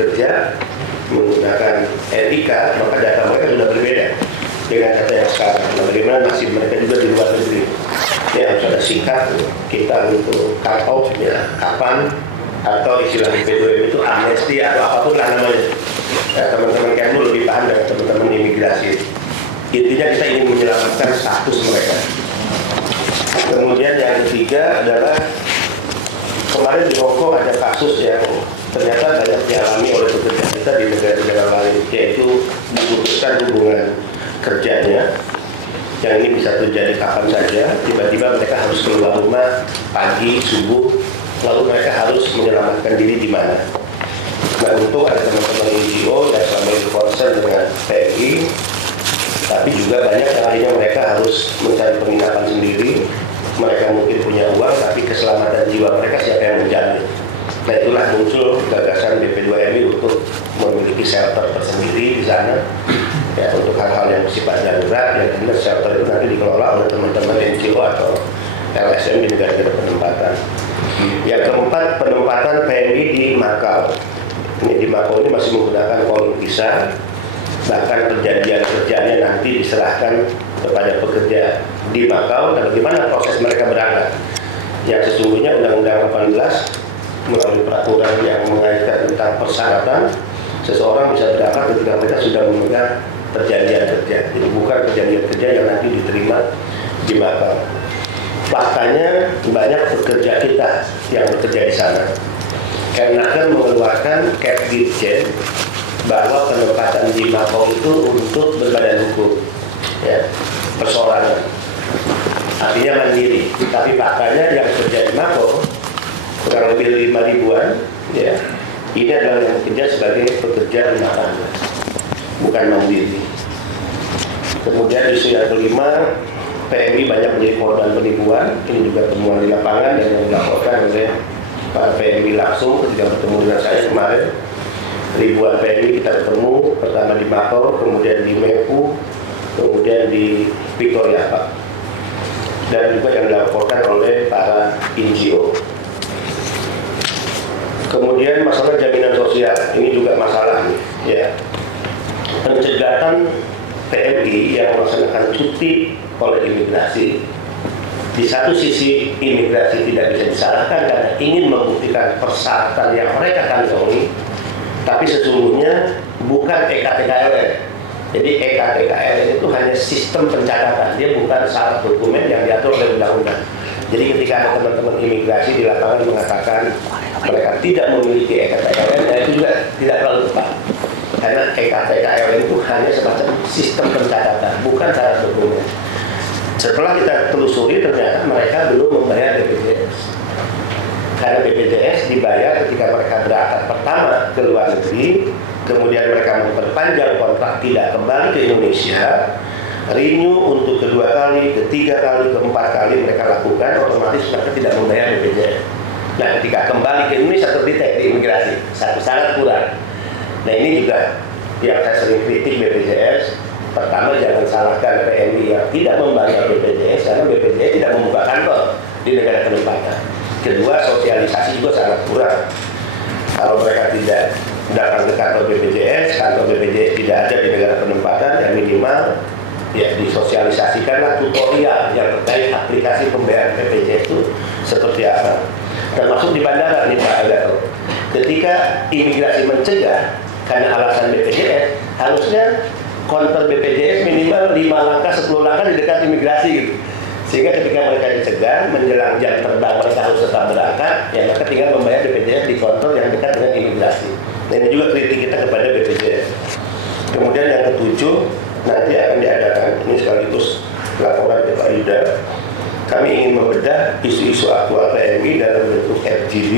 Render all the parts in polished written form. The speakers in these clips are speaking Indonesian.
bekerja menggunakan NIK, maka data mereka sudah berbeda dengan data yang sekarang. Nah, bagaimana nasib mereka juga di luar negeri? Ya, harus ada singkat kita untuk cut off ya, kapan, atau istilah P2M itu amnesti atau apapun lah namanya. Ya, teman-teman Kemlu lebih paham dari teman-teman imigrasi. Intinya kita ingin menyelamatkan status mereka. Kemudian yang ketiga adalah kemarin di Hongkong ada kasus yang ternyata banyak dialami oleh pekerja kita di negara-negara lain, yaitu memutuskan hubungan kerjanya, yang ini bisa terjadi kapan saja. Tiba-tiba mereka harus keluar rumah pagi, subuh, lalu mereka harus menyelamatkan diri di mana. Nah, untuk ada teman-teman NGO yang selama ini concern dengan PMI, tapi juga banyak yang akhirnya mereka harus mencari penginapan sendiri. Mereka mungkin punya uang, tapi keselamatan jiwa mereka siapa yang menjamin? Nah, itulah muncul gagasan BP2MI untuk memiliki shelter tersendiri di sana. Ya, untuk hal-hal yang bersifat darurat, yang jelas shelter itu nanti dikelola oleh teman-teman NGO atau LSM di negara-negara penempatan. Yang keempat, penempatan PMI di Macau. Ini di Macau ini masih menggunakan calling visa, bahkan perjanjian kerjanya nanti diserahkan kepada pekerja di Macau. Dan bagaimana proses mereka berangkat? Yang sesungguhnya Undang-Undang 18 melalui peraturan yang mengaitkan tentang persyaratan seseorang bisa berangkat ketika mereka sudah memegang perjanjian kerja. Jadi bukan perjanjian kerja yang nanti diterima di Macau. Faktanya banyak pekerja kita yang bekerja di sana. Kemenaker mengeluarkan Kepdirjen bahwa penempatan di Macau itu untuk berbadan hukum, ya, persoalan, artinya mandiri. Tapi faktanya yang bekerja di Macau kurang lebih 5 ribuan, ya, ini adalah yang bekerja sebagai pekerja rumah tangga, bukan mandiri. Kemudian isu yang kelima, PMI banyak menjadi korban penipuan. Ini juga temuan di lapangan yang dilaporkan oleh para PMI langsung ketika bertemu dengan saya kemarin. Ribuan PMI kita ketemu, pertama di Macau, kemudian di Mepu, kemudian di Victoria Park, dan juga yang dilaporkan oleh para NGO. Kemudian masalah jaminan sosial, ini juga masalah, ya. Pencegahan PMI yang melaksanakan cuti oleh imigrasi, di satu sisi imigrasi tidak bisa disalahkan karena ingin membuktikan persyaratan yang mereka kantongi, tapi sesungguhnya bukan EKTKLN. Jadi EKTKLN itu hanya sistem pencatatan, dia bukan syarat dokumen yang diatur oleh undang-undang. Jadi ketika ada teman-teman imigrasi di lapangan mengatakan mereka tidak memiliki EKTKLN, nah itu juga tidak terlalu tepat. Karena EKTKLN itu hanya semacam sistem pencatatan, bukan syarat dokumen. Setelah kita telusuri, ternyata mereka belum membayar BPJS. Karena BPJS dibayar ketika mereka berangkat pertama ke luar negeri, kemudian mereka memperpanjang kontrak tidak kembali ke Indonesia, renew untuk kedua kali, ketiga kali, keempat kali mereka lakukan, otomatis mereka tidak membayar BPJS. Nah, ketika kembali ke Indonesia terdetek di imigrasi, satu syarat kurang. Nah, ini juga yang saya sering kritik BPJS. Pertama, jangan salahkan PMI yang tidak membayar BPJS karena BPJS tidak membuka kantor di negara penempatan. Kedua, sosialisasi juga sangat kurang. Kalau mereka tidak datang ke kantor BPJS tidak ada di negara penempatan, yang minimal ya disosialisasikanlah tutorial yang terkait aplikasi pembayaran BPJS itu seperti apa. Termasuk di bandara nih Pak Agato. Ketika imigrasi mencegah karena alasan BPJS, harusnya konter BPJS minimal 5 langkah, 10 langkah di dekat imigrasi gitu. Sehingga ketika mereka dicegah, menjelang jam terbang mereka harus tetap berangkat, ya mereka tinggal membayar BPJS di konter yang dekat dengan imigrasi. Nah, ini juga kritik kita kepada BPJS. Kemudian yang ketujuh, nanti akan diadakan, ini sekaligus laporan ke Pak Yuda, kami ingin membedah isu-isu aktual PMI dalam bentuk FGD,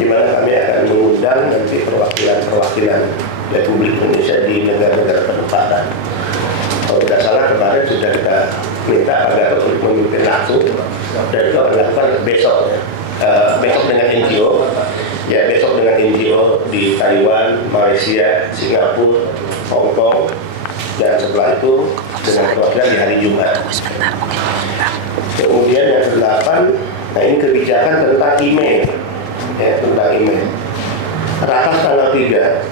di mana kami akan mengundang nanti perwakilan Republik Indonesia di negara-negara penempatan. Kalau tidak salah kemarin sudah kita minta agar untuk memimpin langsung, dan itu akan dilakukan besok, ya. Besok dengan NGO, ya besok dengan NGO di Taiwan, Malaysia, Singapura, Hong Kong, dan setelah itu dengan perwakilan di hari Jumat. Kemudian yang ke-8, nah ini kebijakan tentang email, ya tentang email. ratas tanggal 3,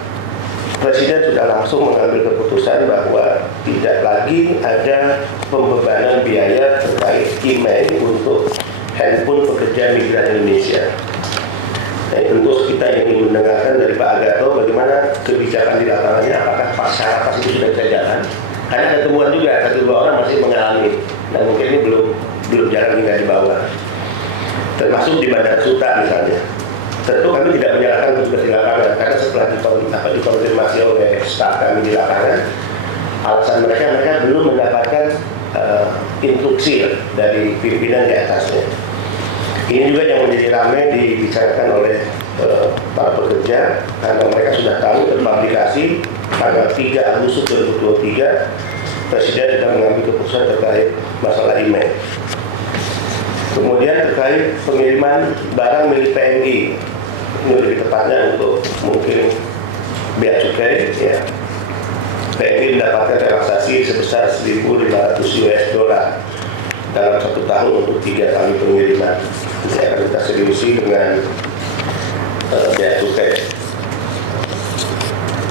Presiden sudah langsung mengambil keputusan bahwa tidak lagi ada pembebanan biaya terkait email untuk handphone pekerja migran Indonesia. Nah, tentu kita ingin mendengarkan dari Pak Agato bagaimana kebijakan di lapangannya, apakah pas itu sudah bisa jalan. Karena ada temuan juga, 1-2 orang masih mengalami, dan mungkin ini belum jalan hingga di bawah. Termasuk di Bandara Suta misalnya. Tentu kami tidak menyalahkan petugas di lapangan, karena setelah dikonfirmasi oleh staf kami di lapangan, alasan mereka belum mendapatkan instruksi dari pimpinan di atasnya. Ini juga yang menjadi ramai dibicarakan oleh para pekerja, karena mereka sudah tahu terpublikasi tanggal 3 Agustus 2023 Presiden sudah mengambil keputusan terkait masalah email. Kemudian terkait pengiriman barang milik PNI, ini lebih tepatnya untuk mungkin bea cukai, ya. PNI mendapatkan relaksasi sebesar 1.500 US dollar dalam 1 tahun untuk 3 kali pengiriman. Ini akan kita seriusi dengan bea cukai.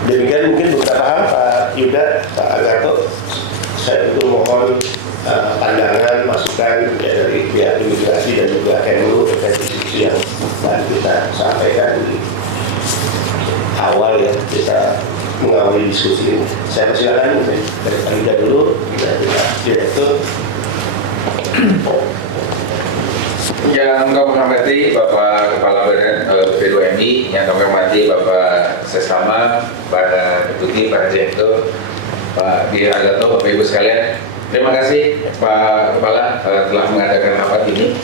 Demikian mungkin beberapa hal, Pak Yuda, Pak Agato. Saya itu mohon pandangan, masukan dari pihak imigrasi dan juga Kemlu terkait diskusi yang tadi kita sampaikan di awal, ya, kita mengawali diskusi ini. Saya persilakan dari Pak Yuda dulu, dan Direktur. Yang kami hormati Bapak Kepala Badan B2MI, yang kami hormati Bapak Sesama, Pak Deputi, Pak Direktur, Pak Dir Agato, Bapak Ibu sekalian. Terima kasih Pak Kepala telah mengadakan rapat ini.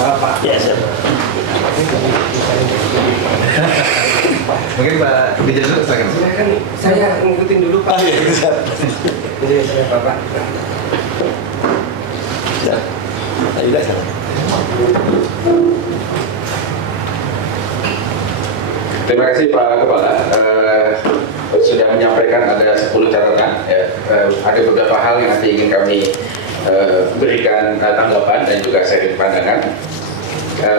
Bapak, ya, Mungkin Pak Dijak dulu, silakan. Saya ngikutin dulu Pak. iya, bisa. Jadi saya Bapak. Sudah. Pak Yuda, silakan. Terima kasih Pak Kepala. Sudah menyampaikan ada 10 catatan. Ya. Ada beberapa hal yang nanti ingin kami berikan tanggapan dan juga sharing pandangan.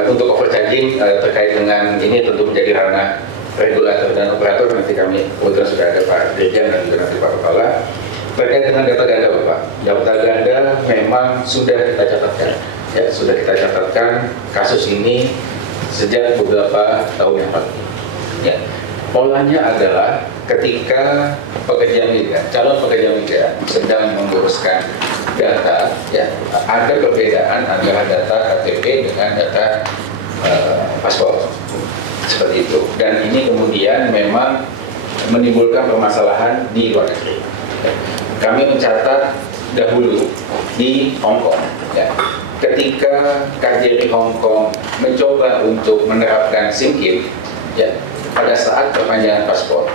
Untuk overcharging terkait dengan ini tentu menjadi ranah regulator dan operator. Nanti kami kebetulan sudah ada Pak Dirjen dan juga nanti Pak Kepala. Terkait dengan data ganda Bapak, data ganda memang sudah kita catatkan. Ya, sudah kita catatkan kasus ini sejak beberapa tahun yang lalu. Ya. Polanya adalah ketika pekerja migran, calon pekerja migran sedang menguruskan data, ya, ada perbedaan antara data KTP dengan data paspor, seperti itu. Dan ini kemudian memang menimbulkan permasalahan di luar negeri. Ya. Kami mencatat dahulu di Hong Kong, ya, ketika KJRI Hong Kong mencoba untuk menerapkan SIM-KIM, ya, pada saat perpanjangan paspor.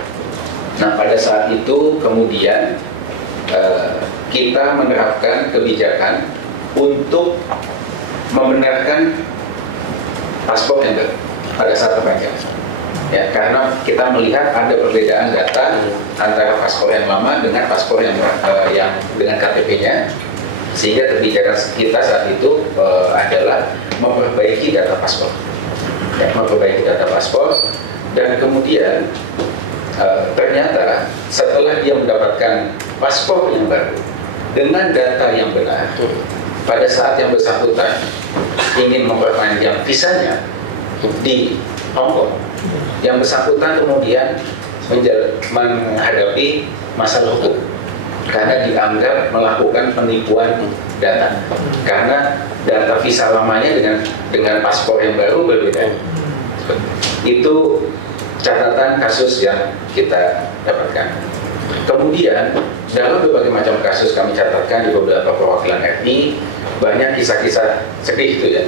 Nah, pada saat itu kemudian kita menerapkan kebijakan untuk membenarkan paspor yang baru pada saat perpanjangan. Ya, karena kita melihat ada perbedaan data antara paspor yang lama dengan paspor yang dengan KTP-nya, sehingga kebijakan kita saat itu adalah memperbaiki data paspor. Ya, memperbaiki data paspor. Dan kemudian ternyata setelah dia mendapatkan paspor yang baru dengan data yang benar, pada saat yang bersangkutan ingin memperpanjang visanya di Hong Kong, yang bersangkutan kemudian menghadapi masalah hukum karena dianggap melakukan penipuan data, karena data visa lamanya dengan paspor yang baru berbeda. Itu catatan kasus yang kita dapatkan. Kemudian dalam berbagai macam kasus kami catatkan di beberapa perwakilan RI, banyak kisah-kisah sedih itu, ya,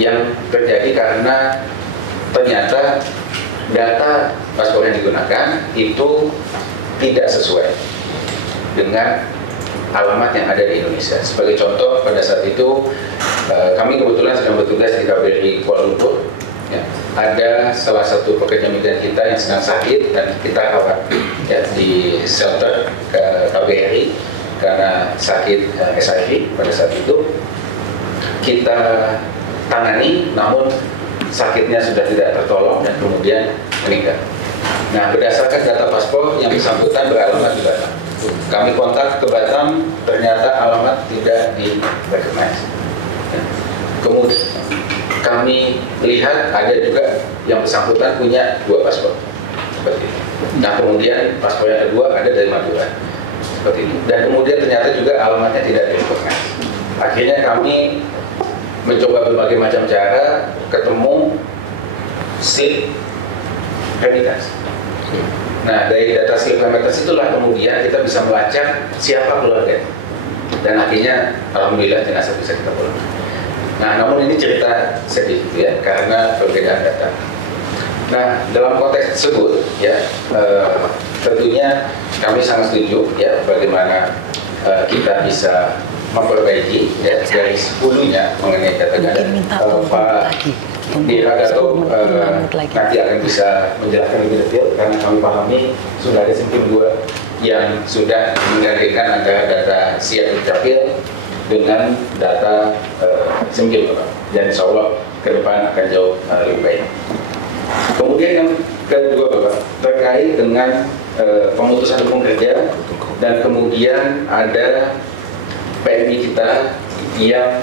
yang terjadi karena ternyata data paspor yang digunakan itu tidak sesuai dengan alamat yang ada di Indonesia. Sebagai contoh, pada saat itu kami kebetulan sedang bertugas di KBRI Kuala Lumpur. Ya, ada salah satu pekerja migran kita yang sedang sakit dan kita rawat ya, di shelter KBRI karena sakit SIV. Pada saat itu kita tangani, namun sakitnya sudah tidak tertolong dan kemudian meninggal. Nah, berdasarkan data paspor yang bersangkutan beralamat di Batam. Kami kontak ke Batam, ternyata alamat tidak di-recognize. Kemudian kami lihat ada juga yang bersangkutan punya 2 paspor seperti ini. Nah, kemudian paspor yang kedua ada dari Madura seperti ini. Dan kemudian ternyata juga alamatnya tidak di-recognize. Akhirnya kami mencoba berbagai macam cara, ketemu slip remittance. Nah, dari data slip remittance itulah kemudian kita bisa melacak siapa keluarga. Dan akhirnya alhamdulillah jenazah bisa kita pulang. Nah, namun ini cerita sedih ya, karena perbedaan data. Nah, dalam konteks tersebut ya, tentunya kami sangat setuju ya bagaimana kita bisa memperbaiki ya dari hulunya mengenai data-data. Pak Diragato nanti akan bisa menjelaskan lebih detail karena kami pahami sudah ada simpul 2 yang sudah menggandengkan antara data siap dukcapil dengan data simpul, dan insya Allah ke depan akan jauh lebih baik. Kemudian yang kedua Bapak, terkait dengan pemutusan hubungan kerja dan kemudian ada PMI kita yang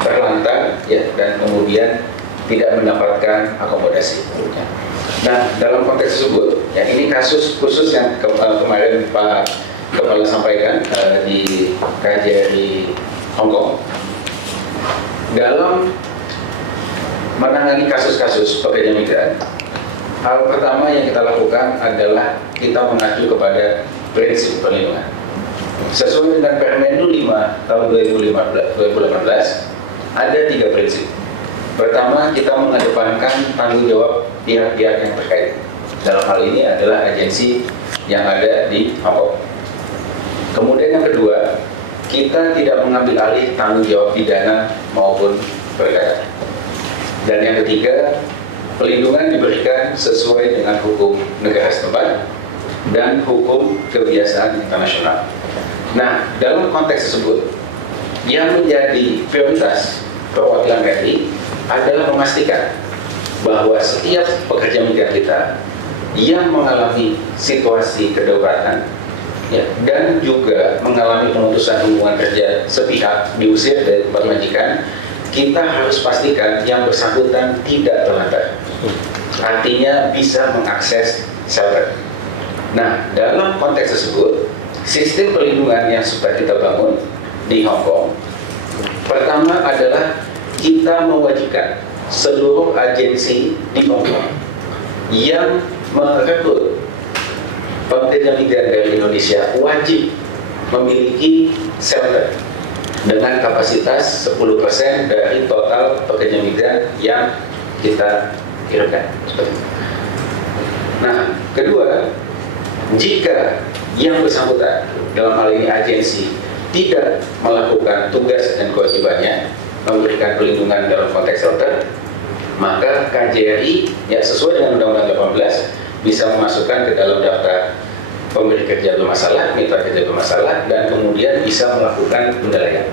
terlantar ya, dan kemudian tidak mendapatkan akomodasi. Nah, dalam konteks tersebut, ya ini kasus khusus yang kemarin Pak Kepala sampaikan di KJRI Hongkong. Dalam menangani kasus-kasus pekerja migran, hal pertama yang kita lakukan adalah kita mengacu kepada prinsip perlindungan. Sesuai dengan Permenlu 5 tahun 2018, ada 3 prinsip. Pertama, kita mengedepankan tanggung jawab pihak-pihak yang terkait. Dalam hal ini adalah agensi yang ada di Hongkong. Kemudian yang kedua, kita tidak mengambil alih tanggung jawab pidana maupun perkara. Dan yang ketiga, pelindungan diberikan sesuai dengan hukum negara setempat dan hukum kebiasaan internasional. Nah, dalam konteks tersebut, yang menjadi prioritas perwakilan RI adalah memastikan bahwa setiap pekerja migran kita yang mengalami situasi kedaruratan ya, dan juga mengalami pemutusan hubungan kerja sepihak diusir dari tempat majikan, kita harus pastikan yang bersangkutan tidak terlantar. Artinya bisa mengakses shelter. Nah, dalam konteks tersebut, sistem perlindungan yang sudah kita bangun di Hongkong, pertama adalah kita mewajibkan seluruh agensi di Hongkong yang merekrut pekerja migran dari Indonesia wajib memiliki shelter dengan kapasitas 10% dari total pekerja migran yang kita kirimkan. Nah, kedua, jika yang bersangkutan dalam hal ini agensi tidak melakukan tugas dan kewajibannya memberikan perlindungan dalam konteks shelter, maka KJRI ya sesuai dengan Undang-Undang 18 bisa memasukkan ke dalam daftar pemberi kerja bermasalah, mitra kerja bermasalah, dan kemudian bisa melakukan penilaian.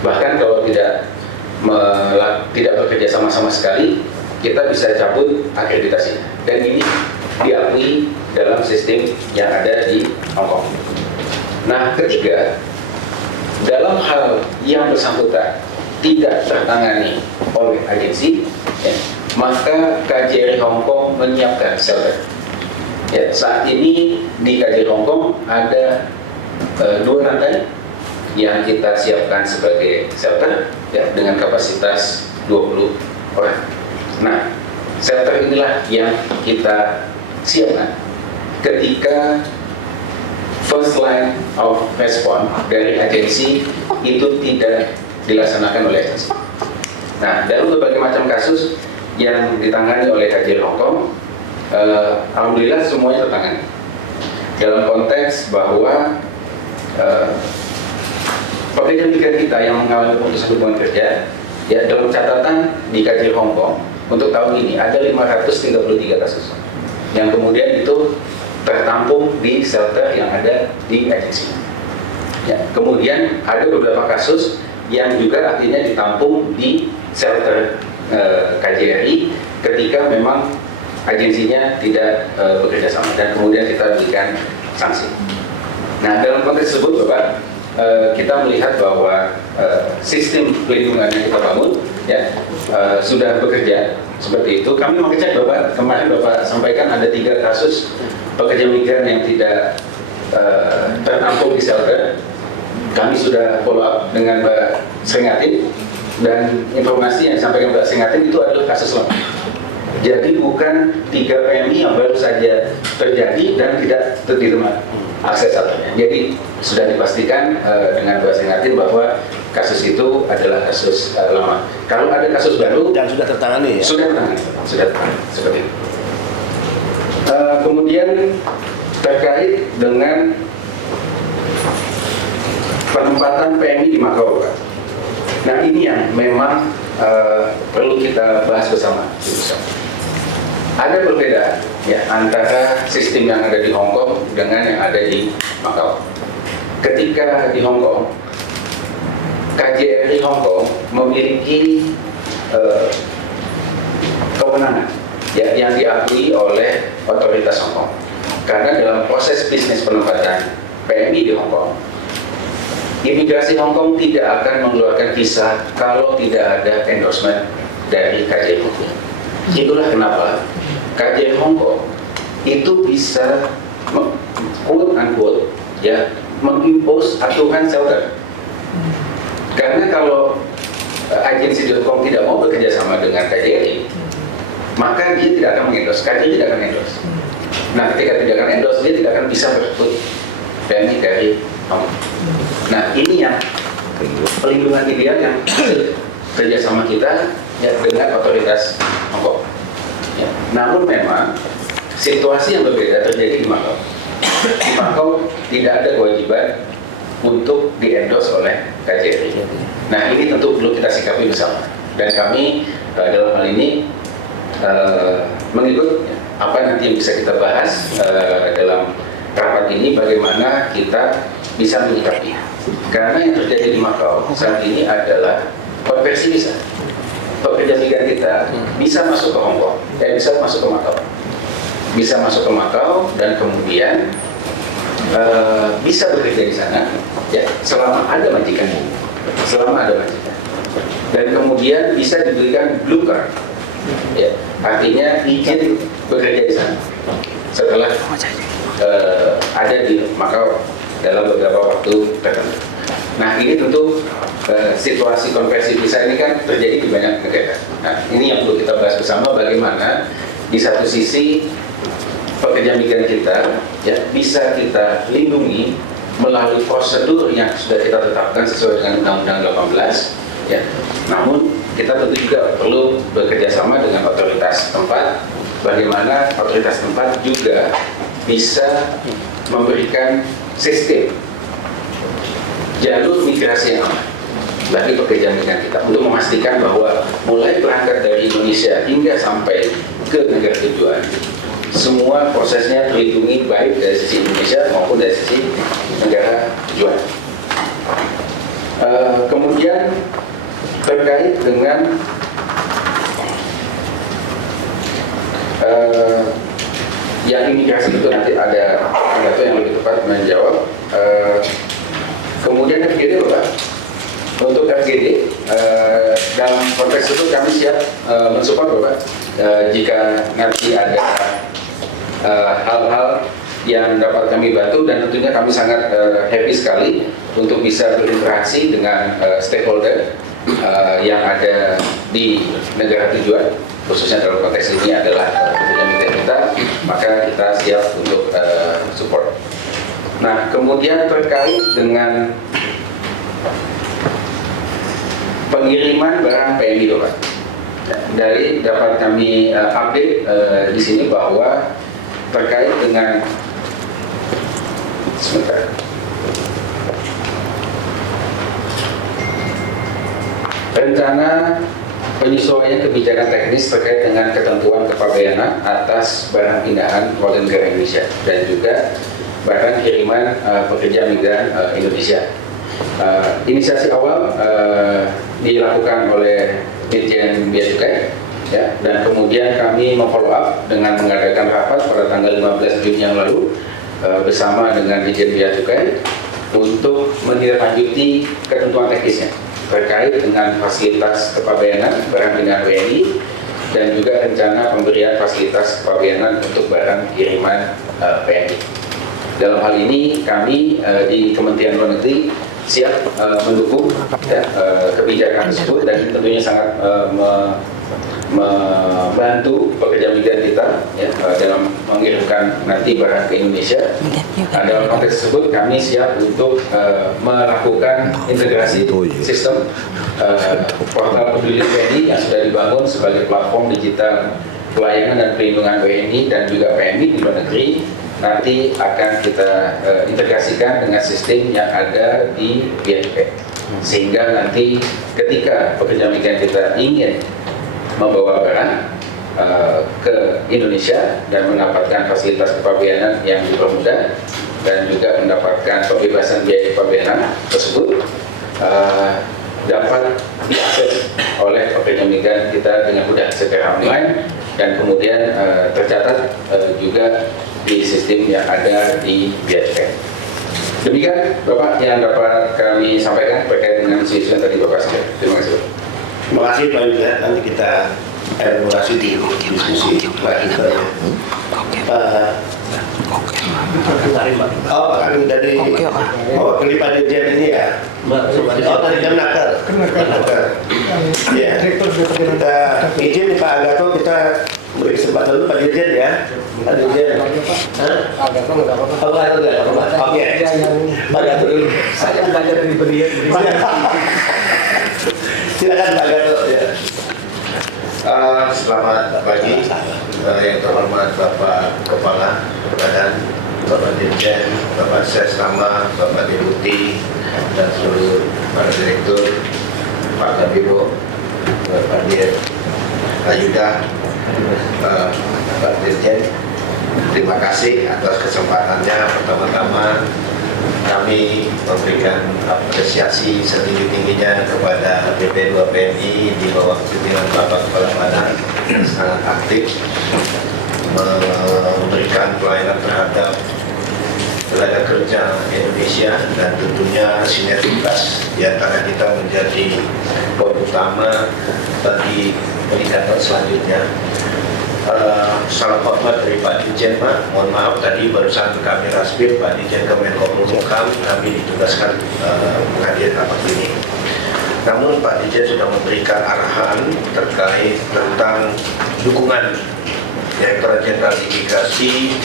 Bahkan kalau tidak bekerja sama-sama sekali, kita bisa cabut akreditasinya. Dan ini diakui dalam sistem yang ada di Hongkong. Nah, ketiga, dalam hal yang bersangkutan tidak tertangani oleh agensi, ya, maka KJRI Hongkong menyiapkan shelter. Ya, saat ini di KJRI Hongkong ada 2 rantai yang kita siapkan sebagai shelter ya, dengan kapasitas 20 orang. Nah, shelter inilah yang kita siapkan ketika first line of response dari agensi itu tidak dilaksanakan oleh agensi. Nah, dalam berbagai macam kasus yang ditangani oleh KJRI Hongkong, alhamdulillah semuanya tertangani. Dalam konteks bahwa pekerja migran kita yang mengalami pemutusan hubungan kerja, ya dalam catatan di KJRI Hong Kong untuk tahun ini ada 533 kasus yang kemudian itu tertampung di shelter yang ada di agensi. Ya, kemudian ada beberapa kasus yang juga artinya ditampung di shelter KJRI ketika memang agensinya tidak bekerja sama dan kemudian kita berikan sanksi. Nah, dalam konteks tersebut Bapak, kita melihat bahwa sistem pelindungan yang kita bangun ya sudah bekerja seperti itu. Kami mengecek Bapak, kemarin Bapak sampaikan ada 3 kasus pekerja migran yang tidak tertampung di shelter. Kami sudah follow up dengan Mbak Seringatin dan informasi yang disampaikan Mbak Seringatin itu adalah kasus lama. Jadi bukan 3 PMI yang baru saja terjadi dan tidak diterima akses satunya. Jadi sudah dipastikan dengan Mbak Seringatin bahwa kasus itu adalah kasus lama. Kalau ada kasus baru Dan sudah tertangani ya? sudah tertangani seperti itu. Kemudian terkait dengan penempatan PMI di Makau, Pak. Nah ini yang memang perlu kita bahas bersama. Ada perbedaan ya antara sistem yang ada di Hong Kong dengan yang ada di Makau. Ketika di Hong Kong, KJRI Hong Kong memiliki kewenangan ya, yang diakui oleh otoritas Hong Kong. Karena dalam proses bisnis penempatan PMI di Hong Kong, imigrasi Hong Kong tidak akan mengeluarkan visa kalau tidak ada endorsement dari KJRI Hong Kong. Itulah kenapa KJRI Hong Kong itu bisa quote unquote ya mengimpose aturan shelter. Karena kalau agensi di Hong Kong tidak mau bekerja sama dengan KJRI, maka dia tidak akan mengendorse, KJRI tidak akan endorse. Nah, ketika tidak akan endorse, dia tidak akan bisa merekrut PMI dari Hong Kong. Nah, ini yang pelindungan ideal yang kerjasama kita ya, dengan otoritas Hong Kong. Ya. Namun memang situasi yang berbeda terjadi di Makau. Di Makau tidak ada kewajiban untuk di-endorse oleh KJRI. Nah, ini tentu perlu kita sikapi bersama. Dan kami dalam hal ini mengikut apa nanti yang bisa kita bahas dalam rapat ini, bagaimana kita bisa menyikapi. Karena yang terjadi di Makau saat ini adalah konversi visa. Pekerja migran kita bisa masuk ke Hong Kong, bisa masuk ke Makau. Bisa masuk ke Makau dan kemudian bisa bekerja di sana ya, selama ada majikan. Dan kemudian bisa diberikan blue card. Ya, artinya izin bekerja di sana setelah ada di Makau dalam beberapa waktu tertentu. Nah, ini tentu situasi konversi visa ini kan terjadi di banyak negara. Nah, ini yang perlu kita bahas bersama, bagaimana di satu sisi pekerja migran kita ya bisa kita lindungi melalui prosedur yang sudah kita tetapkan sesuai dengan Undang-Undang 18 ya. Namun kita tentu juga perlu bekerja sama dengan otoritas tempat, bagaimana otoritas tempat juga bisa memberikan sistem jalur migrasi yang aman bagi pekerja migran kita untuk memastikan bahwa mulai berangkat dari Indonesia hingga sampai ke negara tujuan, semua prosesnya terlindungi baik dari sisi Indonesia maupun dari sisi negara tujuan. Kemudian terkait dengan yang imigrasi itu nanti ada pidato yang lebih tepat menjawab. Kemudian FGD Bapak, untuk FGD dalam konteks itu kami siap mensupport Bapak jika nanti ada hal-hal yang dapat kami bantu, dan tentunya kami sangat happy sekali untuk bisa berinteraksi dengan stakeholder yang ada di negara tujuan, khususnya dalam konteks ini adalah pekerja migran kita, maka kita siap untuk support. Nah, kemudian terkait dengan pengiriman barang PMI Bapak, dari dapat kami update di sini bahwa terkait dengan rencana penyesuaian kebijakan teknis terkait dengan ketentuan kepabeanan atas barang pindahan warga negara Indonesia dan juga barang kiriman pekerja migran Indonesia. Inisiasi awal dilakukan oleh Dirjen Bea Cukai, ya, dan kemudian kami memfollow up dengan mengadakan rapat pada tanggal 15 Juni yang lalu bersama dengan Dirjen Bea Cukai untuk menindaklanjuti ketentuan teknisnya terkait dengan fasilitas kepabeanan barang pindahan WNI dan juga rencana pemberian fasilitas kepabeanan untuk barang kiriman PMI. Dalam hal ini kami di Kementerian Luar Negeri siap mendukung kebijakan tersebut dan tentunya sangat membantu pekerja migran kita ya, dalam mengirimkan nanti barang ke Indonesia. Dalam konteks tersebut kami siap untuk melakukan integrasi sistem portal peduli WNI yang sudah dibangun sebagai platform digital pelayanan dan perlindungan WNI dan juga PMI di luar negeri. Nanti akan kita integrasikan dengan sistem yang ada di Bea Cukai, sehingga nanti ketika pekerja migran kita ingin membawa barang ke Indonesia dan mendapatkan fasilitas kepabeanan yang dipermudah dan juga mendapatkan pembebasan biaya kepabeanan tersebut dapat diakses oleh pekerja migran kita dengan mudah secara online dan kemudian tercatat juga di sistem yang ada di Bea Cukai. Demikian Bapak yang dapat kami sampaikan terkait dengan isu-isu yang tadi Bapak sampaikan. Terima kasih. Terima kasih Pak Yuda. Nanti kita elaborasi di diskusi selanjutnya. Pak Karim dari wakili Pak Dirjen ini ya. Dari Kemenaker. Ya. Kita izin Pak Agato, kita beri kesempatan dulu Pak Dirjen ya. Pak Dirjen. Agato nggak apa-apa. Pak Agato nggak apa-apa. Oke. Pak Agato dulu. Saya belajar dari beliau. Silakan Pak Agato ya. Selamat pagi, yang terhormat Bapak Kepala Badan, Bapak Dirjen, Bapak Sesama, Bapak Deputi, dan seluruh para direktur, Pak Kabiro, Pak Dir, Pak Yuda, Pak Dirjen. Terima kasih atas kesempatannya. Pertama-tama kami memberikan apresiasi setinggi-tingginya kepada BP2 PMI di bawah pimpinan Bapak Kepala Badan yang sangat aktif memberikan pelayanan terhadap tenaga kerja Indonesia dan tentunya sinergitas di antara kita menjadi poin utama bagi peningkatan selanjutnya. Salam hormat dari Pak Dirjen, Pak. Mohon maaf tadi barusan kami rasbir Pak Dirjen Kemenkominfo, kami ditugaskan menghadiri rapat ini. Namun Pak Dirjen sudah memberikan arahan terkait tentang dukungan Direktorat Jenderal Imigrasi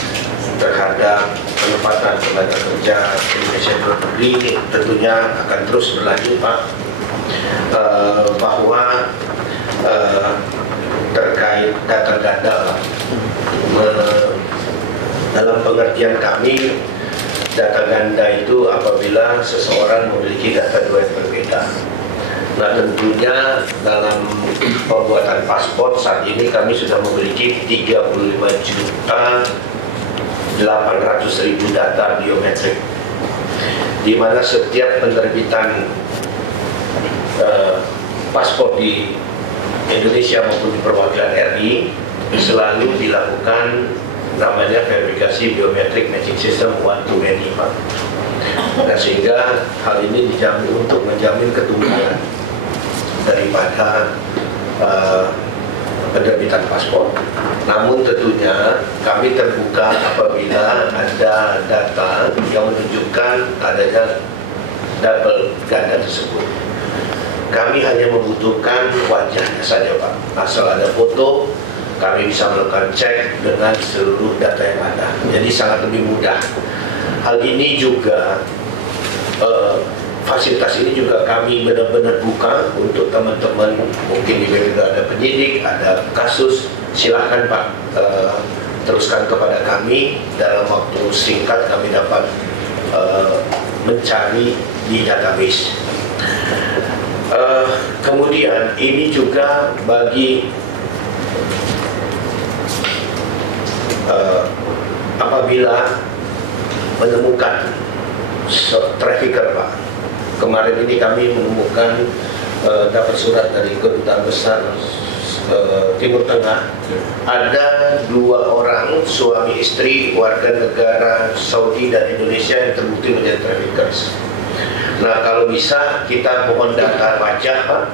terhadap penempatan tenaga kerja Indonesia di luar negeri. Tentunya akan terus berlanjut, Pak, bahwa terkait data ganda dalam pengertian kami, data ganda itu apabila seseorang memiliki data dua yang berbeda. Nah, tentunya dalam pembuatan paspor saat ini kami sudah memiliki 35.800.000 data biometrik, di mana setiap penerbitan paspor di Indonesia maupun di perwakilan RI selalu dilakukan namanya verifikasi biometrik matching system one to many, Pak. Nah, sehingga hal ini dijamin untuk menjamin ketunggakan daripada penerbitan paspor. Namun tentunya kami terbuka apabila ada data yang menunjukkan adanya double ganda tersebut. Kami hanya membutuhkan wajahnya saja, Pak. Asal ada foto, kami bisa melakukan cek dengan seluruh data yang ada. Jadi sangat lebih mudah. Hal ini juga, fasilitas ini juga kami benar-benar buka untuk teman-teman. Mungkin di juga ada penyidik, ada kasus, silahkan Pak, teruskan kepada kami. Dalam waktu singkat kami dapat mencari di database. Kemudian ini juga bagi apabila menemukan trafficker, Pak. Kemarin ini kami menemukan dapat surat dari Kedutaan Besar Timur Tengah, ada 2 orang suami istri warga negara Saudi dan Indonesia yang terbukti menjadi traffickers. Nah, kalau bisa kita mohon data wajah, Pak.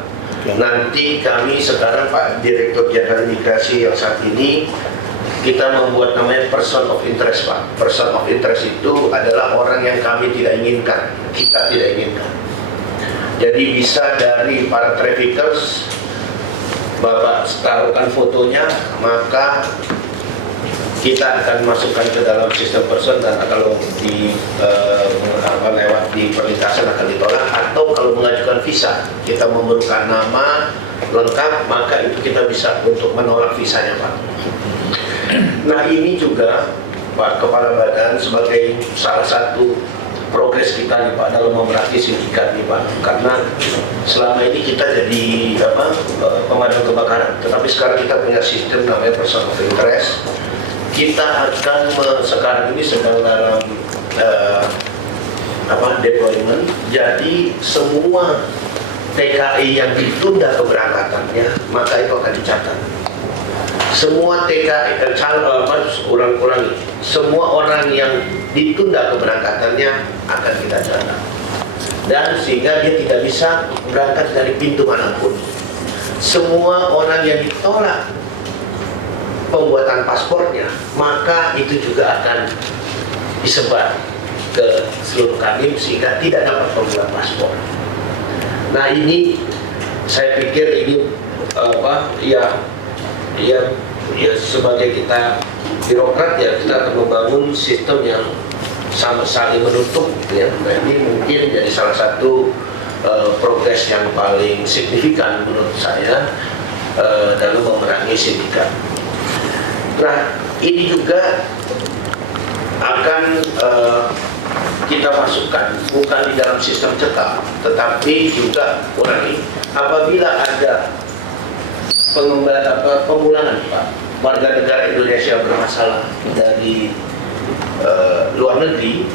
Nanti kami sekarang Pak Direktur Jenderal Imigrasi yang saat ini kita membuat namanya person of interest, Pak. Person of interest itu adalah orang yang kami tidak inginkan, kita tidak inginkan. Jadi bisa dari para traffickers, Bapak taruhkan fotonya, maka kita akan masukkan ke dalam sistem person, dan kalau lewat di perlintasan akan ditolak, atau kalau mengajukan visa kita memerlukan nama lengkap, maka itu kita bisa untuk menolak visanya, Pak. Nah, ini juga Pak Kepala Badan sebagai salah satu progres kita nih, Pak, dalam memerangi sindikat nih, Pak, karena selama ini kita jadi pemadam kebakaran, tetapi sekarang kita punya sistem namanya person of interest. Kita akan sekarang ini sedang dalam deployment. Jadi semua TKI yang ditunda keberangkatannya, maka itu akan dicatat. Semua TKI semua orang yang ditunda keberangkatannya akan kita catat, dan sehingga dia tidak bisa berangkat dari pintu manapun. Semua orang yang ditolak pembuatan paspornya, maka itu juga akan disebar ke seluruh Kadin sehingga tidak dapat pembuat paspor. Nah, ini saya pikir ini sebagai kita birokrat ya, kita akan membangun sistem yang sama saling menutup ya. Nah, ini mungkin jadi salah satu progres yang paling signifikan menurut saya dalam memerangi sindikat. Nah, ini juga akan kita masukkan bukan di dalam sistem cetak, tetapi juga ulangi apabila ada pemulangan, Pak, warga negara Indonesia bermasalah dari luar negeri,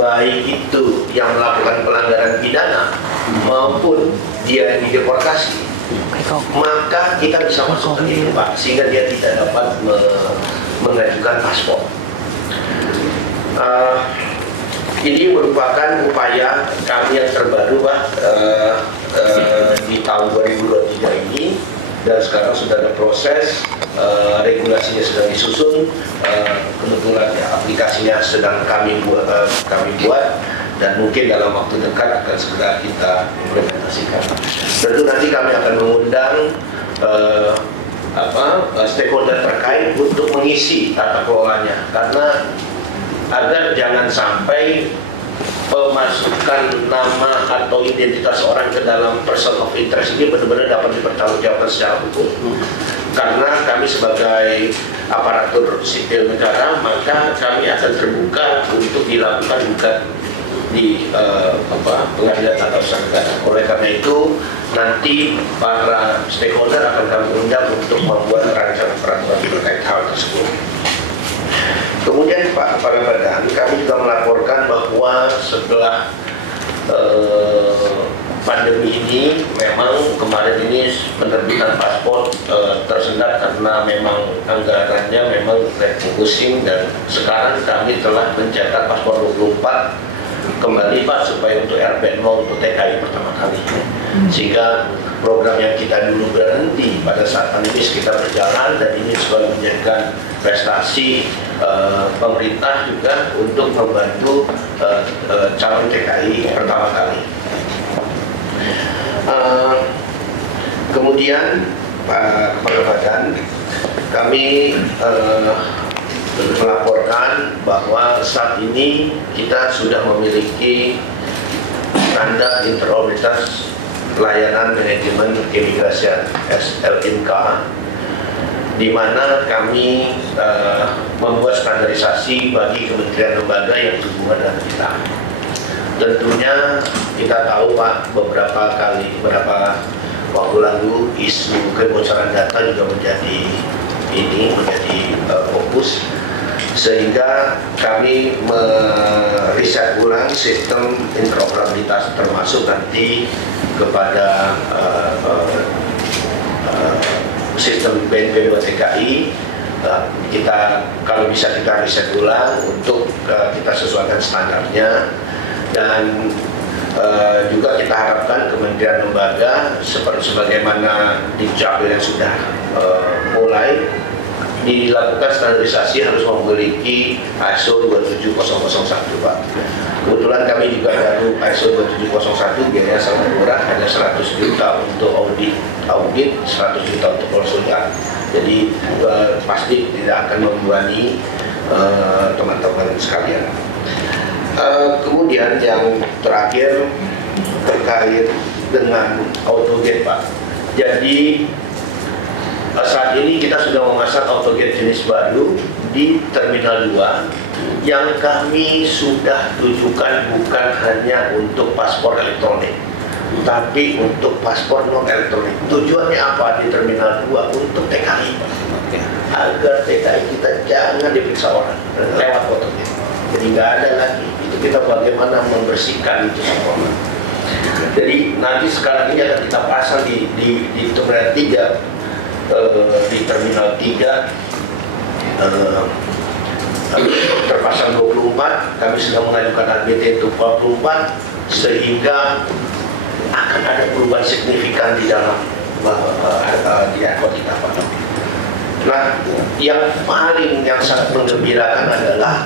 baik itu yang melakukan pelanggaran pidana maupun dia yang dideportasi, maka kita bisa masukkan itu, Pak, sehingga dia tidak dapat mengajukan paspor. Ini merupakan upaya kami yang terbaru, Pak, di tahun 2023 ini, dan sekarang sudah ada proses, regulasinya sedang disusun, kebetulan ya, aplikasinya sedang kami buat, dan mungkin dalam waktu dekat akan segera kita implementasikan. Tentu nanti kami akan mengundang stakeholder terkait untuk mengisi tata kelolanya, karena agar jangan sampai pemasukan nama atau identitas orang ke dalam person of interest ini benar-benar dapat dipertanggungjawabkan secara hukum. Karena kami sebagai aparatur sipil negara, maka kami akan terbuka untuk dilakukan gugat di pengadilan tata usaha negara. Oleh karena itu, nanti para stakeholder akan kami undang untuk membuat rancangan peraturan terkait hal tersebut. Kemudian Pak Kepala Badan, kami juga melaporkan bahwa setelah pandemi ini, memang kemarin ini penerbitan paspor tersendat karena memang anggarannya memang refocusing, dan sekarang kami telah mencetak paspor 24 kembali, Pak, supaya untuk RBNO untuk TKI pertama kali, sehingga program yang kita dulu berhenti pada saat pandemi kita berjalan, dan ini juga menjadikan prestasi pemerintah juga untuk membantu calon TKI pertama kali. Kemudian Pak Kepala Badan, kami melaporkan bahwa saat ini kita sudah memiliki standar interoperabilitas layanan manajemen keimigrasian (SLMK), di mana kami membuat standarisasi bagi kementerian lembaga yang berhubungan dengan kita. Tentunya kita tahu, Pak, beberapa waktu lalu isu kebocoran data juga menjadi fokus, sehingga kami meriset ulang sistem interoperabilitas termasuk nanti kepada sistem BNP 2 TKI. Kita kalau bisa kita riset ulang untuk kita sesuaikan standarnya, dan juga kita harapkan kementerian lembaga sebagaimana di Dukcapil yang sudah mulai dilakukan standarisasi harus memiliki ISO 27001, Pak. Kebetulan kami juga baru ISO 27001, biayanya sangat murah, hanya 100 juta untuk audit, 100 juta untuk konsultan. Jadi pasti tidak akan membebani teman-teman sekalian. Kemudian yang terakhir terkait dengan AutoGate, Pak. Jadi saat ini kita sudah memasang AutoGate jenis baru di Terminal 2 yang kami sudah tujukan bukan hanya untuk paspor elektronik, tapi untuk paspor non elektronik. Tujuannya apa di Terminal 2? Untuk TKI, agar TKI kita jangan diperiksa orang lewat AutoGate. Jadi nggak ada lagi. Itu kita bagaimana membersihkan itu semua. Jadi nanti sekarang ini akan kita pasang di Terminal 3, di Terminal 3 terpasang 24. Kami sudah mengajukan RBT untuk 44, sehingga akan ada perubahan signifikan di dalam di airport kita, Pak. Nah, yang sangat menggembirakan adalah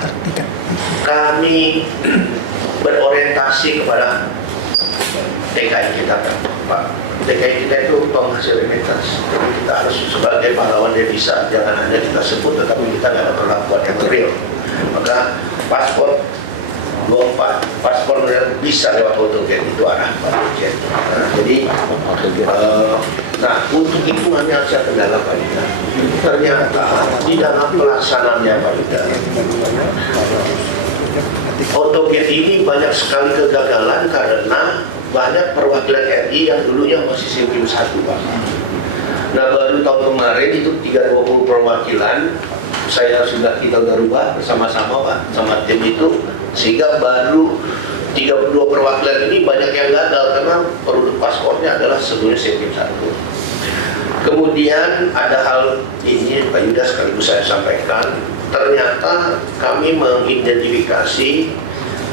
kami berorientasi kepada TKI kita, Pak. TKI kita itu penghasil remittance. Jadi kita harus sebagai pahlawan devisa, jangan hanya kita sebut tetapi kita nggak ada perlakuan yang real. Maka paspor bisa lewat AutoGate, itu arah Pak Dirjen. Jadi untuk itu hanya harus kendala, Pak Yuda. Ternyata di dalam pelaksanaannya, Pak Yuda, AutoGate ini banyak sekali kegagalan karena banyak perwakilan RI yang dulunya masih Simpim 1, Pak. Nah, baru tahun kemarin itu 320 perwakilan kita rubah bersama-sama, Pak, sama tim itu, sehingga baru 32 perwakilan ini banyak yang gagal karena produk paspornya adalah sebelumnya Simpim 1. Kemudian ada hal ini, Pak Yuda, sekaligus saya sampaikan. Ternyata kami mengidentifikasi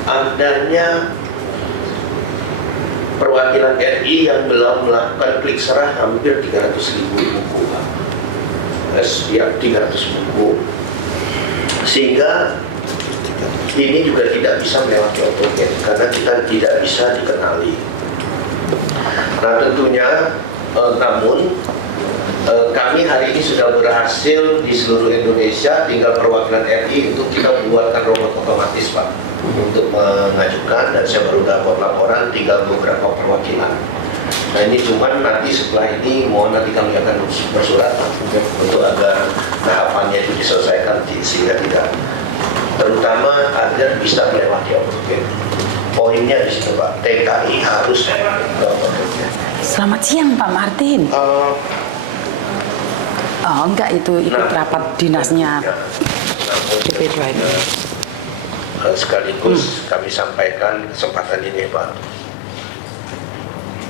adanya perwakilan RI yang belum melakukan klik serah hampir 300.000 buku, Pak. Setiap 300 buku, sehingga ini juga tidak bisa melewati AutoGate karena kita tidak bisa dikenali. Nah, tentunya namun kami hari ini sudah berhasil di seluruh Indonesia, tinggal perwakilan RI untuk kita buatkan robot otomatis, Pak, untuk mengajukan, dan saya baru dapat laporan tinggal beberapa perwakilan. Nah, ini cuman nanti setelah ini mohon nanti kami akan bersurat untuk agar tahapannya itu diselesaikan sehingga tidak, terutama agar bisa melewati AutoGate. Poinnya di situ, Pak, TKI harus ke AutoGate. Selamat siang, Pak Martin. Enggak, itu ikut rapat dinasnya DP2 ini. Sekaligus kami sampaikan kesempatan ini, Pak.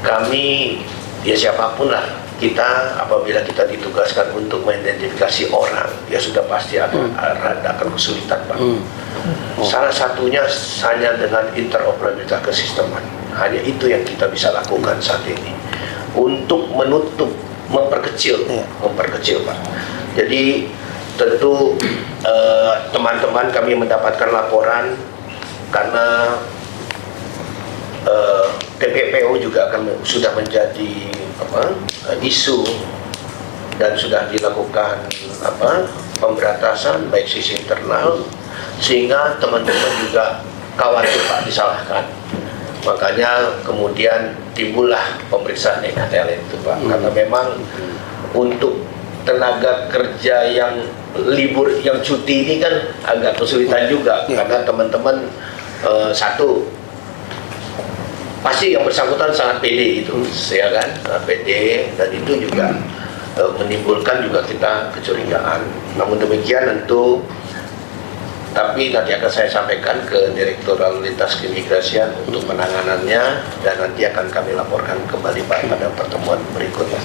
Kami, ya siapapun lah, kita apabila kita ditugaskan untuk mengidentifikasi orang, ya sudah pasti akan kesulitan, Pak. Salah satunya hanya dengan interoperabilitas kesisteman. Hanya itu yang kita bisa lakukan saat ini untuk menutup, memperkecil, Pak. Jadi tentu teman-teman kami mendapatkan laporan karena TPPO juga sudah menjadi isu dan sudah dilakukan pemberantasan baik sisi internal, sehingga teman-teman juga khawatir, Pak, disalahkan. Makanya kemudian timbullah pemeriksaan EKTL itu, Pak. Karena memang untuk tenaga kerja yang libur, yang cuti ini kan agak kesulitan juga, karena teman-teman satu pasti yang bersangkutan sangat pede itu, ya kan, sangat pede, dan itu juga menimbulkan juga kita kecurigaan. Namun demikian tentu, tapi nanti akan saya sampaikan ke Direktur Lalu Lintas Keimigrasian untuk penanganannya, dan nanti akan kami laporkan kembali Pak pada pertemuan berikutnya.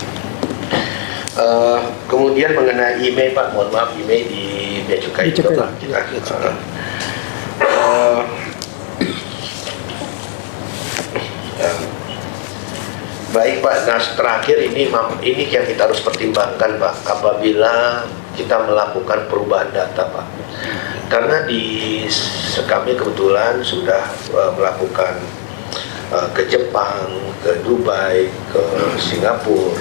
Kemudian mengenai email Pak, mohon maaf, email di Bea Cukai juga Pak. Baik Pak, nah terakhir ini yang kita harus pertimbangkan Pak, apabila kita melakukan perubahan data Pak. Karena kami kebetulan sudah melakukan ke Jepang, ke Dubai, ke Singapura.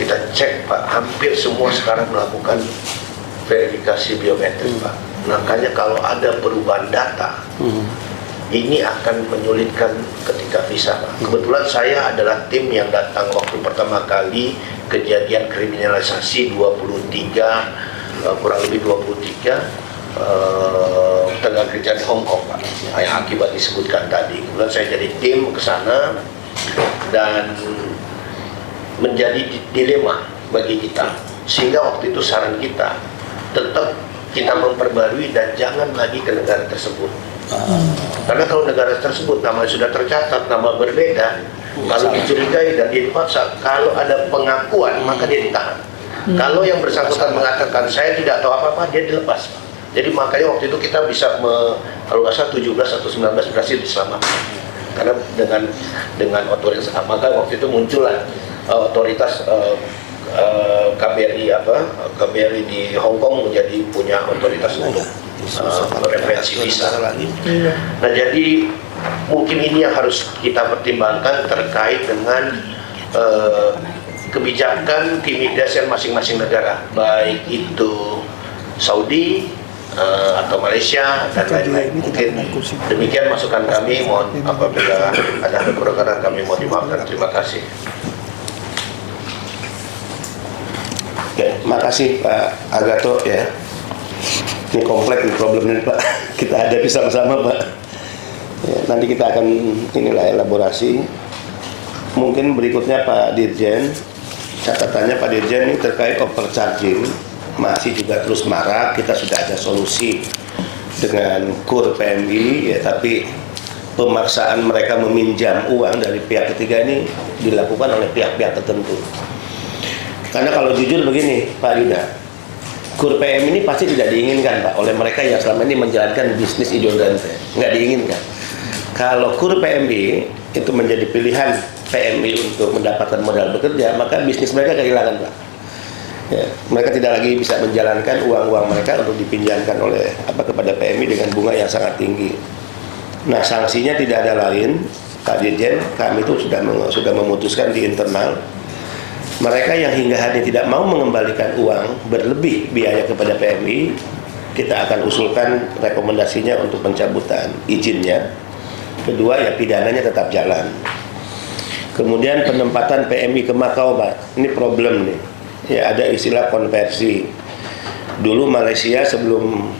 Kita cek Pak, hampir semua sekarang melakukan verifikasi biometrik Pak. Makanya kalau ada perubahan data, ini akan menyulitkan ketika visa Pak. Kebetulan saya adalah tim yang datang waktu pertama kali kejadian kriminalisasi 23, kurang lebih 23 tenaga kerja di Hong Kong Pak, yang akibat disebutkan tadi. Kemudian saya jadi tim ke sana, dan menjadi dilema bagi kita, sehingga waktu itu saran kita tetap kita memperbarui dan jangan lagi ke negara tersebut. Karena kalau negara tersebut namanya sudah tercatat, nama berbeda, kalau dicurigai dan dipaksa, kalau ada pengakuan maka dia ditahan. Kalau yang bersangkutan mengatakan saya tidak tahu apa-apa, dia dilepas. Jadi makanya waktu itu kita bisa kalau nggak salah 17 atau 19 berhasil diselamatkan. Karena dengan otoritas, maka waktu itu muncullah otoritas KBRI di Hong Kong menjadi punya otoritas untuk referensi visa. Nah, jadi mungkin ini yang harus kita pertimbangkan terkait dengan kebijakan keimigrasian masing-masing negara, baik itu Saudi atau Malaysia dan lain-lain. Mungkin demikian masukan kami. Mohon apabila ada kekurangan kami mohon dimaafkan. Terima kasih. Oke, makasih Pak Agato ya. Ini kompleks nih problemnya Pak. Kita hadapi sama-sama Pak. Ya, nanti kita akan elaborasi. Mungkin berikutnya Pak Dirjen, catatannya Pak Dirjen ini terkait overcharging masih juga terus marak. Kita sudah ada solusi dengan KUR PMI ya, tapi pemaksaan mereka meminjam uang dari pihak ketiga ini dilakukan oleh pihak-pihak tertentu. Karena kalau jujur begini Pak Yuda, KUR PM ini pasti tidak diinginkan Pak oleh mereka yang selama ini menjalankan bisnis ideologis, nggak diinginkan. Kalau KUR PMI itu menjadi pilihan PMI untuk mendapatkan modal bekerja, maka bisnis mereka kehilangan Pak. Ya, mereka tidak lagi bisa menjalankan uang-uang mereka untuk dipinjamkan oleh kepada PMI dengan bunga yang sangat tinggi. Nah, sanksinya tidak ada lain, Pak Dirjen, kami itu sudah memutuskan di internal. Mereka yang hingga hari ini tidak mau mengembalikan uang berlebih biaya kepada PMI, kita akan usulkan rekomendasinya untuk pencabutan izinnya. Kedua, ya pidananya tetap jalan. Kemudian penempatan PMI ke Makau, Pak. Ini problem nih. Ya, ada istilah konversi. Dulu Malaysia sebelum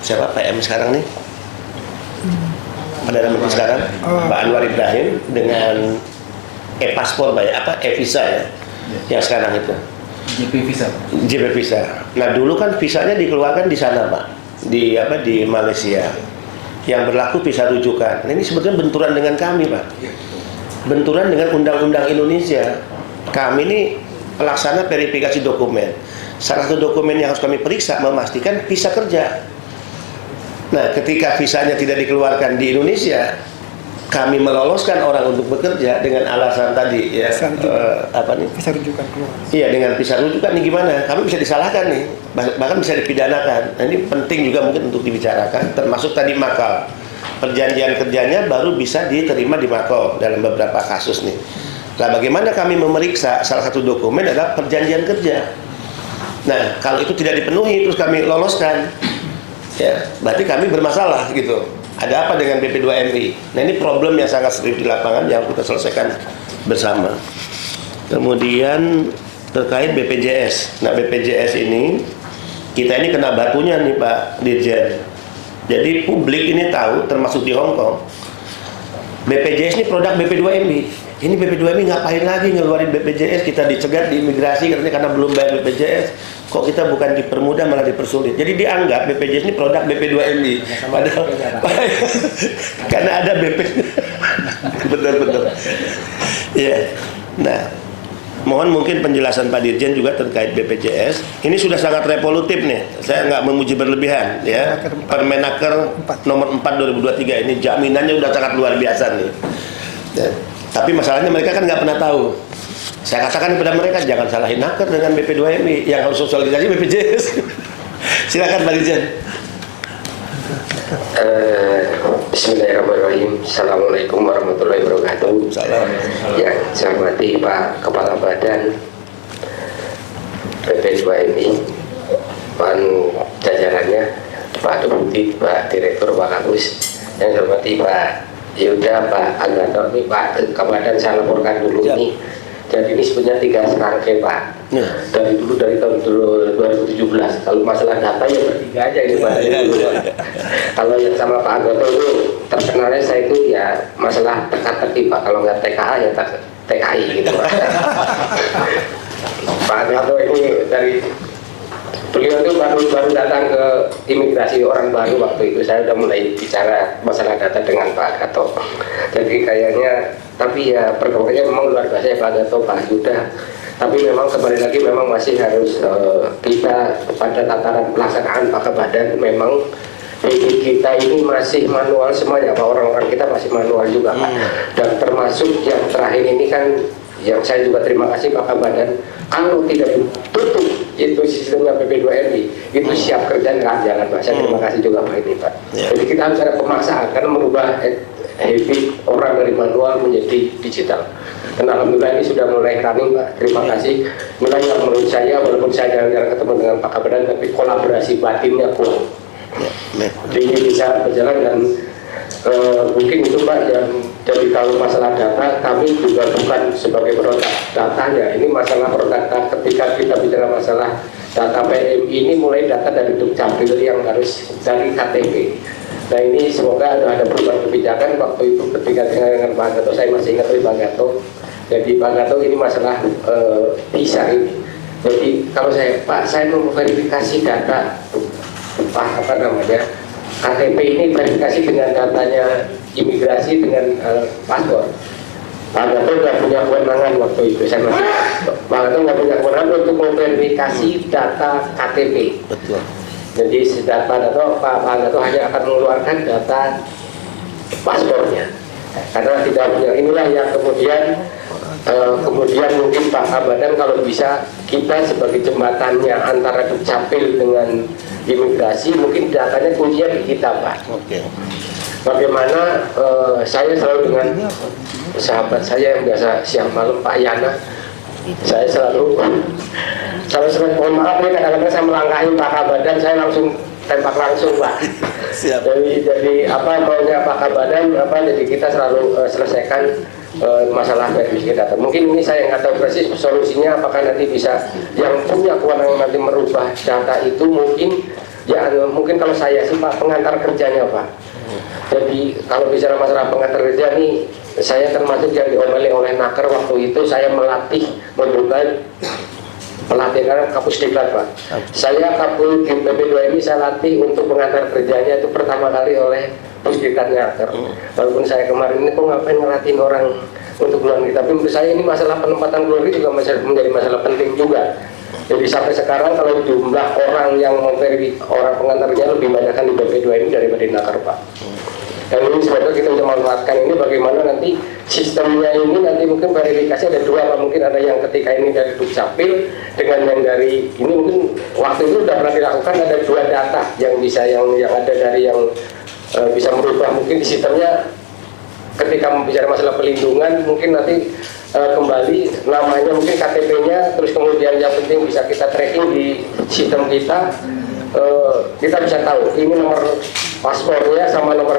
siapa PM sekarang nih? Perdana Menteri sekarang, Pak Anwar Ibrahim dengan e-paspor, Pak ya, e-visa ya. Yang sekarang itu JP Visa. Nah, dulu kan visanya dikeluarkan di sana, Pak. Di Malaysia. Yang berlaku visa rujukan. Nah, ini sebetulnya benturan dengan kami, Pak. Benturan dengan undang-undang Indonesia. Kami ini pelaksana verifikasi dokumen. Salah satu dokumen yang harus kami periksa memastikan visa kerja. Nah, ketika visanya tidak dikeluarkan di Indonesia, kami meloloskan orang untuk bekerja dengan alasan tadi ya visa rujukan keluar. Iya, dengan visa rujukan ini gimana? Kami bisa disalahkan nih, bahkan bisa dipidanakan. Nah, ini penting juga mungkin untuk dibicarakan, termasuk tadi Makau. Perjanjian kerjanya baru bisa diterima di Makau dalam beberapa kasus nih. Nah, bagaimana kami memeriksa salah satu dokumen adalah perjanjian kerja. Nah, kalau itu tidak dipenuhi terus kami loloskan, ya berarti kami bermasalah gitu. Ada apa dengan BP2MI? Nah, ini problem yang sangat serius di lapangan yang kita selesaikan bersama. Kemudian terkait BPJS. Nah, BPJS ini kita ini kena batunya nih Pak Dirjen. Jadi publik ini tahu, termasuk di Hong Kong, BPJS ini produk BP2MI. Ini BP2MI ngapain lagi ngeluarin BPJS? Kita dicegat di imigrasi karena belum bayar BPJS. Kok kita bukan dipermudah malah dipersulit. Jadi dianggap BPJS ini produk BP2MI. Padahal karena ada BP. Betul. Iya. Nah, mohon mungkin penjelasan Pak Dirjen juga terkait BPJS. Ini sudah sangat revolutif nih. Saya nggak memuji berlebihan ya. Permenaker nomor 4 2023 ini jaminannya udah sangat luar biasa nih. Ya. Tapi masalahnya mereka kan nggak pernah tahu. Saya katakan kepada mereka jangan salahin naker dengan BP2MI yang harus sosialisasi BPJS. Silakan Pak Dirjen. Bismillahirrahmanirrahim. Assalamualaikum warahmatullahi wabarakatuh. Salam. Yang saya hormati Pak Kepala Badan BP2MI, Pak jajarannya, Pak Deputi, Pak Direktur, Pak Kapus. Yang saya hormati Pak Yuda, Pak Agato, ini Pak Kabadan saya laporkan dulu Siap. nih. Jadi ini sebenarnya 3 serangkai Pak. Ya. Dari tahun 2017. Kalau masalah data ya bertiga aja ini Pak. Kalau yang sama Pak Agato itu terkenalnya saya itu ya masalah teka-teki Pak. Kalau nggak TKA ya TKI gitu Pak. Pak Agato ini dari beliau itu baru datang ke imigrasi orang baru waktu itu. Saya udah mulai bicara masalah data dengan Pak Agato. Jadi kayaknya, tapi ya perkembangannya memang luar biasa ya Pak Agato, Pak Yuda. Tapi memang kembali lagi memang masih harus kita pada tataran pelaksanaan Pak Badan memang kita ini masih manual semuanya Pak, orang-orang kita masih manual juga Pak. Dan termasuk yang terakhir ini kan yang saya juga terima kasih Pak Badan, kalau tidak ditutup itu sistemnya PP2MI itu siap kerja nggak jalan Pak. Saya terima kasih juga Pak ini Pak. Jadi kita harus ada pemaksaan karena merubah habit orang dari manual menjadi digital. Dan alhamdulillah ini sudah mulai running Pak. Terima kasih. Mulai yang menurut saya walaupun saya jarang ketemu dengan Pak Badan tapi kolaborasi batinnya kuat. Jadi ini bisa berjalan dan mungkin itu Pak yang jadi kalau masalah data kami juga bukan sebagai produk datanya, ini masalah produk data. Ketika kita bicara masalah data PMI ini mulai data dari Dukcapil yang harus dari KTP. Nah ini semoga ada perubahan kebijakan waktu itu ketika dengan Pak Gatot, saya masih ingat Pak Gatot. Jadi Pak Gatot ini masalah bisa ini. Jadi kalau saya mau verifikasi data apa namanya KTP ini verifikasi dengan datanya imigrasi dengan paspor. Pak Gatot nggak punya kewenangan waktu itu, saya masih Pak Gatot nggak punya kewenangan untuk memverifikasi data KTP. Betul. Jadi data Pak Gatot hanya akan mengeluarkan data paspornya. Karena tidak punya inilah yang kemudian mungkin Pak Badan kalau bisa kita sebagai jembatannya antara Dukcapil dengan imigrasi mungkin datanya kuncinya di kita Pak. Oke. Bagaimana saya selalu dengan sahabat saya yang biasa siang malam Pak Yana, saya selalu mohon maaf ya kadang-kadang saya melangkahi Pak Badan, saya langsung tembak langsung Pak. Siap. Jadi apa maunya Pak Badan jadi kita selalu selesaikan masalah verifikasi data. Mungkin ini saya nggak tahu persis solusinya apakah nanti bisa yang punya kewenangan nanti merubah data itu mungkin ya mungkin kalau saya sih Pak pengantar kerjanya Pak. Jadi kalau bicara masalah pengantar kerja nih saya termasuk yang diomeli oleh Naker waktu itu saya melatih membuka pelatihan Kapus Diklat Pak. Saya Kapus di PP2MI saya latih untuk pengantar kerjanya itu pertama kali oleh Pusdiklatnya Naker. Walaupun saya kemarin ini kok ngapain ngelatin orang untuk luar negeri, tapi menurut saya ini masalah penempatan luar negeri juga menjadi masalah penting juga. Jadi sampai sekarang kalau jumlah orang yang memverifikasi orang pengantarnya lebih banyak kan di PP2MI daripada di Naker Pak. Dan ini semoga kita bisa memanfaatkan ini bagaimana nanti sistemnya ini nanti mungkin verifikasi ada dua Pak, mungkin ada yang ketika ini dari Dukcapil dengan yang dari ini mungkin waktu itu sudah pernah dilakukan ada dua data yang bisa yang ada dari yang bisa merubah mungkin di sistemnya ketika bicara masalah pelindungan mungkin nanti kembali namanya mungkin KTP-nya terus kemudian yang penting bisa kita tracking di sistem kita bisa tahu ini nomor paspornya sama nomor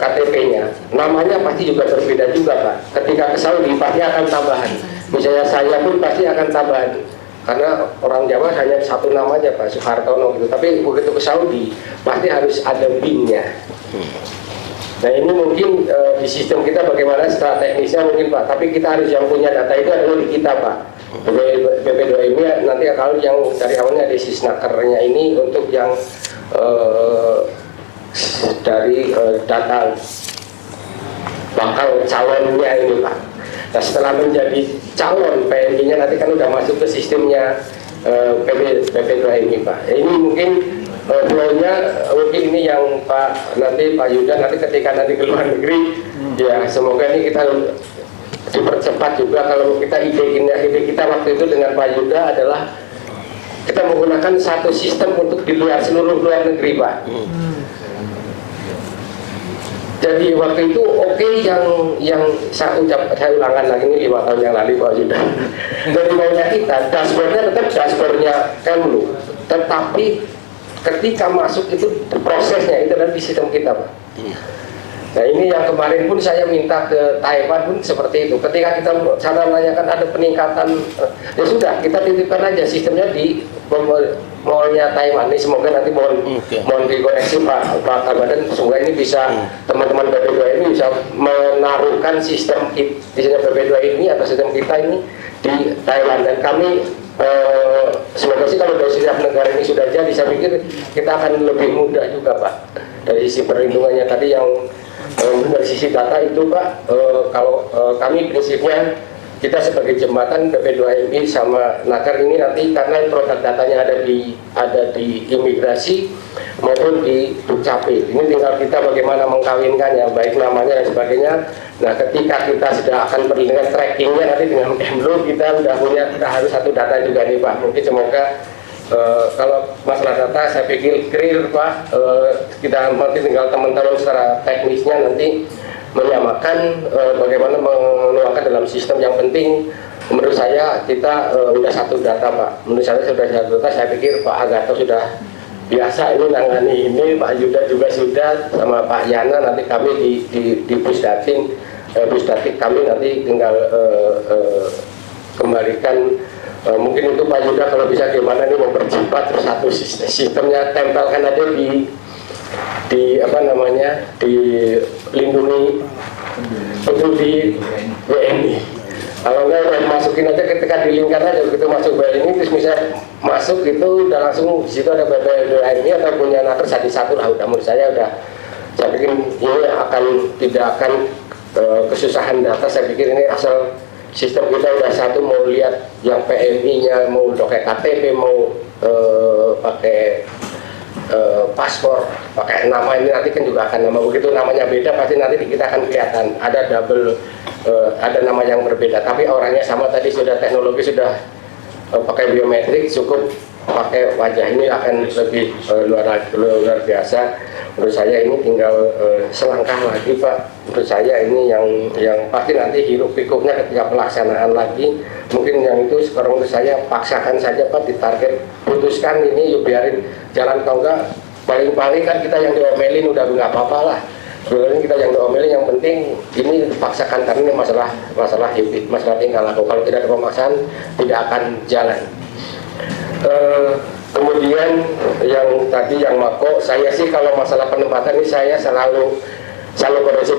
KTP-nya namanya pasti juga berbeda juga Pak. Ketika ke Saudi pasti akan tambahan, misalnya saya pun pasti akan tambahan karena orang Jawa hanya satu nama aja Pak Soehartono gitu, tapi begitu ke Saudi pasti harus ada BIN-nya. Nah ini mungkin di sistem kita bagaimana secara teknisnya mungkin Pak, tapi kita harus yang punya data itu adalah di kita Pak. BP2MI nanti kalau yang dari awalnya di Sisnakernya ini untuk yang dari data bakal calonnya ini Pak. Nah setelah menjadi calon PMI-nya nanti kan udah masuk ke sistemnya BP2MI Pak. Ini mungkin flow-nya mungkin ini yang nanti Pak Yuda nanti ketika nanti ke luar negeri ya semoga ini kita dipercepat juga. Kalau kita ide kita waktu itu dengan Pak Yuda adalah kita menggunakan satu sistem untuk di seluruh luar negeri Pak. Jadi waktu itu yang saya ulangan lagi ini 5 tahun yang lalu Pak Yuda. Dari maunya kita dashboardnya tetap dashboardnya Kemlu, tetapi ketika masuk itu prosesnya itu adalah di sistem kita Pak. Nah ini yang kemarin pun saya minta ke Taiwan pun seperti itu. Ketika kita cara menanyakan ada peningkatan, ya sudah kita titipkan aja sistemnya di mallnya Taiwan. Ini semoga nanti mohon dikoreksi Pak Kabadan. Semoga ini bisa teman-teman BP2 ini bisa menaruhkan sistem BP2 ini atau sistem kita ini di Thailand. Dan kami semoga sih kalau dari setiap negara ini sudah jadi, saya pikir kita akan lebih mudah juga Pak. Dari sisi perlindungannya tadi yang dari sisi data itu Pak, kalau kami prinsipnya kita sebagai jembatan BP2MI sama Naker ini nanti karena produk datanya ada di imigrasi maupun di Dukcapil. Ini tinggal kita bagaimana mengkawinkannya, baik namanya dan sebagainya. Nah ketika kita sudah akan perlindungan trackingnya nanti dengan Kemlu kita harus satu data juga nih Pak. Mungkin semoga kalau masalah data saya pikir clear Pak, kita nanti tinggal teman-teman secara teknisnya nanti menyamakan bagaimana menuangkan dalam sistem. Yang penting menurut saya kita sudah satu data Pak. Menurut saya sudah satu data, saya pikir Pak Agato sudah biasa ini nangani ini, Pak Yuda juga sudah, sama Pak Yana nanti kami di Pusdatin kami nanti tinggal kembalikan. Mungkin itu Pak Yuda kalau bisa gimana nih mempercepat satu sistemnya, tempelkan aja di apa namanya, di lindungi betul di WNI. Kalau nggak masukin aja ketika dilingkan aja begitu masuk WNI terus misalnya masuk itu udah langsung di situ ada WNI atau punya Naker satu lah. Udah menurut saya saya pikir ini tidak akan kesusahan data. Saya pikir ini asal sistem kita udah satu, mau lihat yang PMI-nya mau pakai KTP, mau pakai paspor, pakai nama ini nanti kan juga akan nama begitu namanya beda pasti nanti kita akan kelihatan ada double ada nama yang berbeda tapi orangnya sama. Tadi sudah teknologi sudah pakai biometrik, cukup pakai wajah ini akan lebih luar biasa. Menurut saya ini tinggal selangkah lagi Pak. Menurut saya ini yang pasti nanti hiruk pikuknya ketika pelaksanaan lagi. Mungkin yang itu sekarang menurut saya paksakan saja Pak, ditarget, putuskan ini yuk biarin jalan. Kalau enggak paling-paling kan kita yang diomelin udah nggak apa-apa lah. Sebenarnya kita yang diomelin, yang penting ini dipaksakan karena ini masalah tingkah laku. Kalau tidak ada pemaksaan tidak akan jalan. Kemudian yang tadi yang Mako, saya sih kalau masalah penempatan ini saya selalu koreksi